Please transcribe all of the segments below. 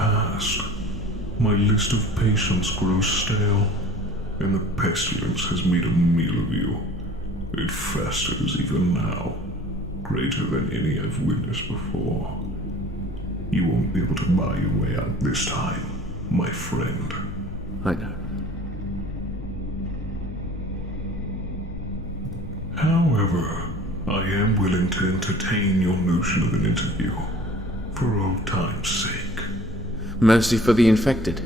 past. My list of patients grows stale, and the pestilence has made a meal of you. It festers even now, greater than any I've witnessed before. You won't be able to buy your way out this time, my friend. I know. However, I am willing to entertain your notion of an interview, for old time's sake. Mercy for the infected.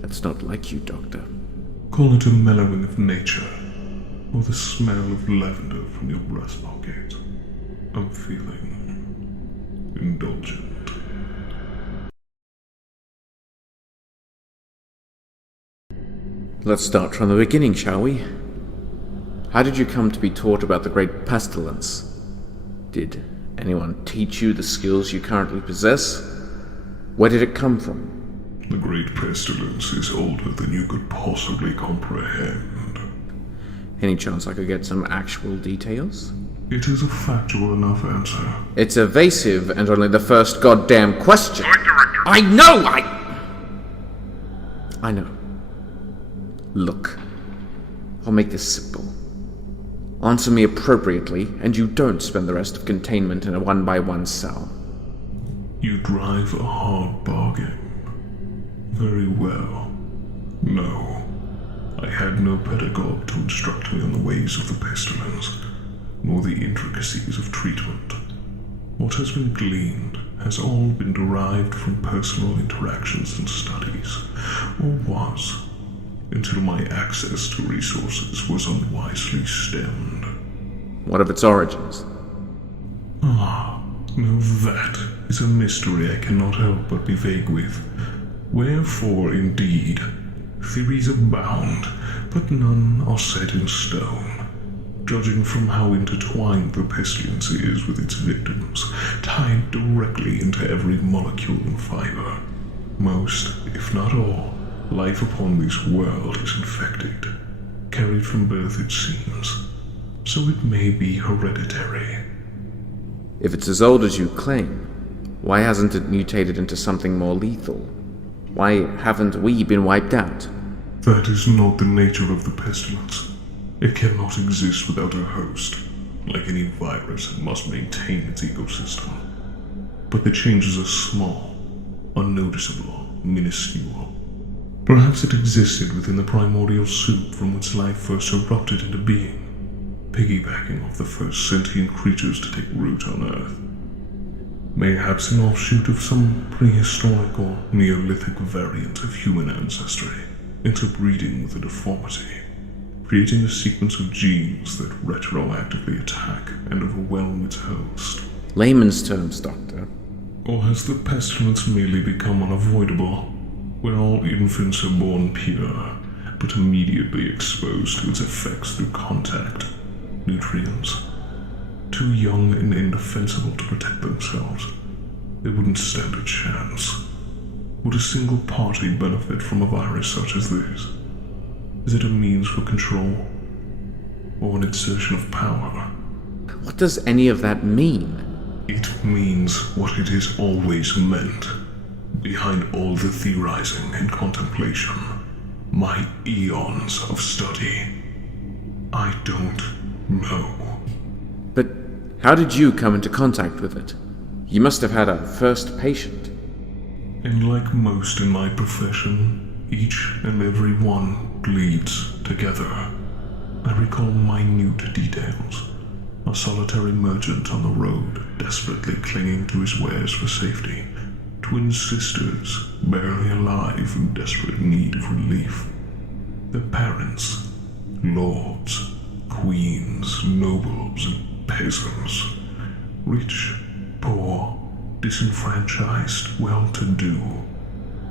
That's not like you, Doctor. Call it a mellowing of nature, or the smell of lavender from your breast pocket. I'm feeling indulgent. Let's start from the beginning, shall we? How did you come to be taught about the great pestilence? Did anyone teach you the skills you currently possess? Where did it come from? The great pestilence is older than you could possibly comprehend. Any chance I could get some actual details? It is a factual enough answer. It's evasive and only the first goddamn question. I know! I know. Look, I'll make this simple. Answer me appropriately, and you don't spend the rest of containment in a 1-by-1 cell. You drive a hard bargain. Very well. No, I had no pedagogue to instruct me on the ways of the pestilence, nor the intricacies of treatment. What has been gleaned has all been derived from personal interactions and studies, or was, until my access to resources was unwisely stemmed. What of its origins? Now that is a mystery I cannot help but be vague with. Wherefore, indeed, theories abound, but none are set in stone. Judging from how intertwined the pestilence is with its victims, tied directly into every molecule and fiber. Most, if not all, life upon this world is infected, carried from birth it seems, so it may be hereditary. If it's as old as you claim, why hasn't it mutated into something more lethal? Why haven't we been wiped out? That is not the nature of the pestilence. It cannot exist without a host. Like any virus, it must maintain its ecosystem. But the changes are small, unnoticeable, minuscule. Perhaps it existed within the primordial soup from which life first erupted into being, piggybacking off the first sentient creatures to take root on Earth. Mayhaps an offshoot of some prehistoric or Neolithic variant of human ancestry, interbreeding with a deformity, creating a sequence of genes that retroactively attack and overwhelm its host. Layman's terms, Doctor. Or has the pestilence merely become unavoidable, where all infants are born pure, but immediately exposed to its effects through contact, nutrients? Too young and indefensible to protect themselves, they wouldn't stand a chance. Would a single party benefit from a virus such as this? Is it a means for control, or an exertion of power? What does any of that mean? It means what it has always meant. Behind all the theorizing and contemplation, my eons of study. I don't know. But how did you come into contact with it? You must have had a first patient. And like most in my profession, each and every one bleeds together. I recall minute details. A solitary merchant on the road, desperately clinging to his wares for safety. Twin sisters, barely alive in desperate need of relief. Their parents, lords, queens, nobles, and peasants. Rich, poor, disenfranchised, well-to-do.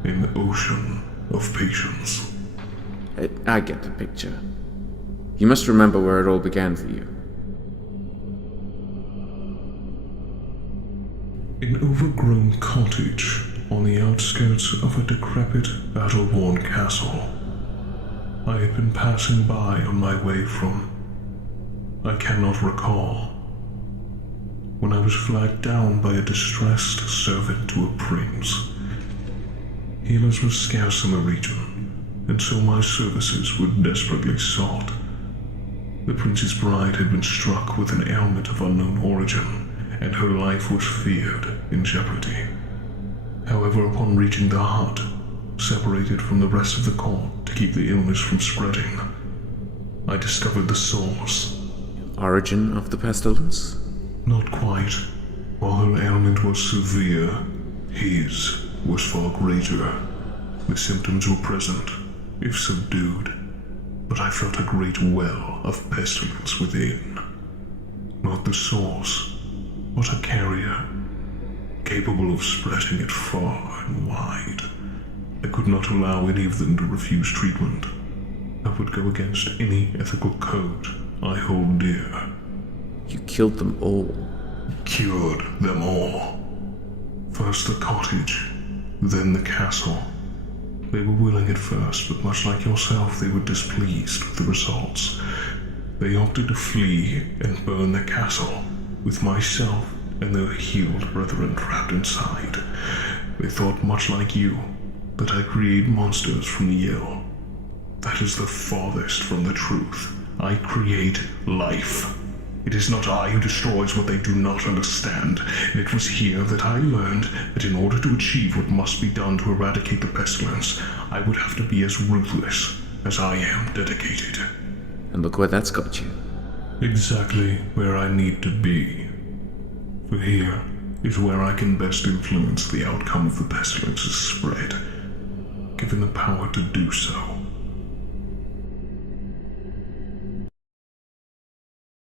An ocean of patience. I get the picture. You must remember where it all began for you. An overgrown cottage on the outskirts of a decrepit, battle-worn castle. I had been passing by on my way from... I cannot recall. When I was flagged down by a distressed servant to a prince, Healers were scarce in the region, and so my services were desperately sought. The prince's bride had been struck with an ailment of unknown origin, and her life was feared in jeopardy. However, upon reaching the hut, separated from the rest of the court to keep the illness from spreading, I discovered the source. Origin of the pestilence? Not quite. While her ailment was severe, his was far greater. The symptoms were present, if subdued, but I felt a great well of pestilence within. Not the source, but a carrier, capable of spreading it far and wide. I could not allow any of them to refuse treatment. That would go against any ethical code I hold dear. You killed them all. Cured them all. First the cottage, then the castle. They were willing at first, but much like yourself, they were displeased with the results. They opted to flee and burn the castle, with myself and their healed brethren trapped inside. They thought, much like you, that I create monsters from the ill. That is the farthest from the truth. I create life. It is not I who destroys what they do not understand, and it was here that I learned that in order to achieve what must be done to eradicate the pestilence, I would have to be as ruthless as I am dedicated. And look where that's got you. Exactly where I need to be. For here is where I can best influence the outcome of the pestilence's spread, given the power to do so.